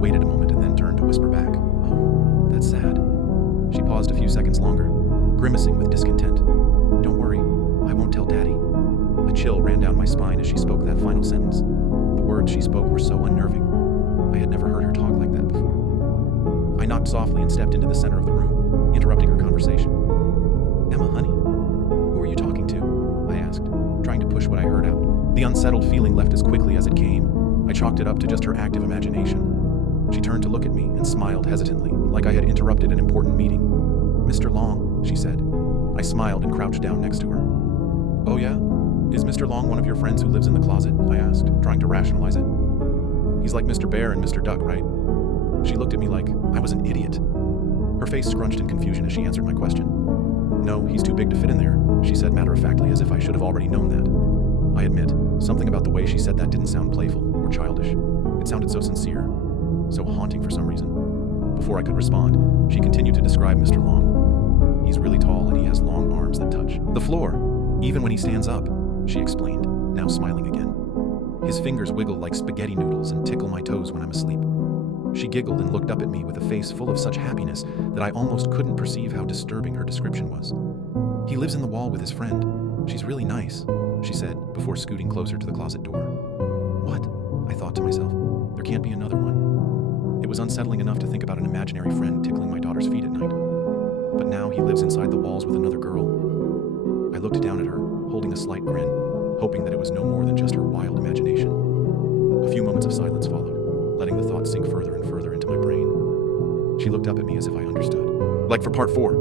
waited a moment and then turned to whisper back, "Oh, that's sad." She paused a few seconds longer, grimacing with discontent. "Don't worry, I won't tell Daddy." A chill ran down my spine as she spoke that final sentence. The words she spoke were so unnerving. I had never heard her talk like that before. I knocked softly and stepped into the center of the room, interrupting her conversation. "Emma, honey, who are you talking to?" I asked, trying to push what I heard out. The unsettled feeling left as quickly as it came. I chalked it up to just her active imagination. She turned to look at me and smiled hesitantly, like I had interrupted an important meeting. "Mr. Long," she said. I smiled and crouched down next to her. "Oh yeah? Is Mr. Long one of your friends who lives in the closet?" I asked, trying to rationalize it. "He's like Mr. Bear and Mr. Duck, right?" She looked at me like I was an idiot. Her face scrunched in confusion as she answered my question. "No, he's too big to fit in there," she said matter-of-factly, as if I should have already known that. I admit, something about the way she said that didn't sound playful or childish. It sounded so sincere, so haunting for some reason. Before I could respond, she continued to describe Mr. Long. "He's really tall and he has long arms that touch the floor, even when he stands up," she explained, now smiling again. "His fingers wiggle like spaghetti noodles and tickle my toes when I'm asleep." She giggled and looked up at me with a face full of such happiness that I almost couldn't perceive how disturbing her description was. "He lives in the wall with his friend. She's really nice," she said, before scooting closer to the closet door. "What?" I thought to myself. There can't be another one. It was unsettling enough to think about an imaginary friend tickling my daughter's feet at night. But now he lives inside the walls with another girl. I looked down at her, holding a slight grin, hoping that it was no more than just her wild imagination. A few moments of silence followed, letting the thoughts sink further and further into my brain. She looked up at me as if I understood. "Like for part 4.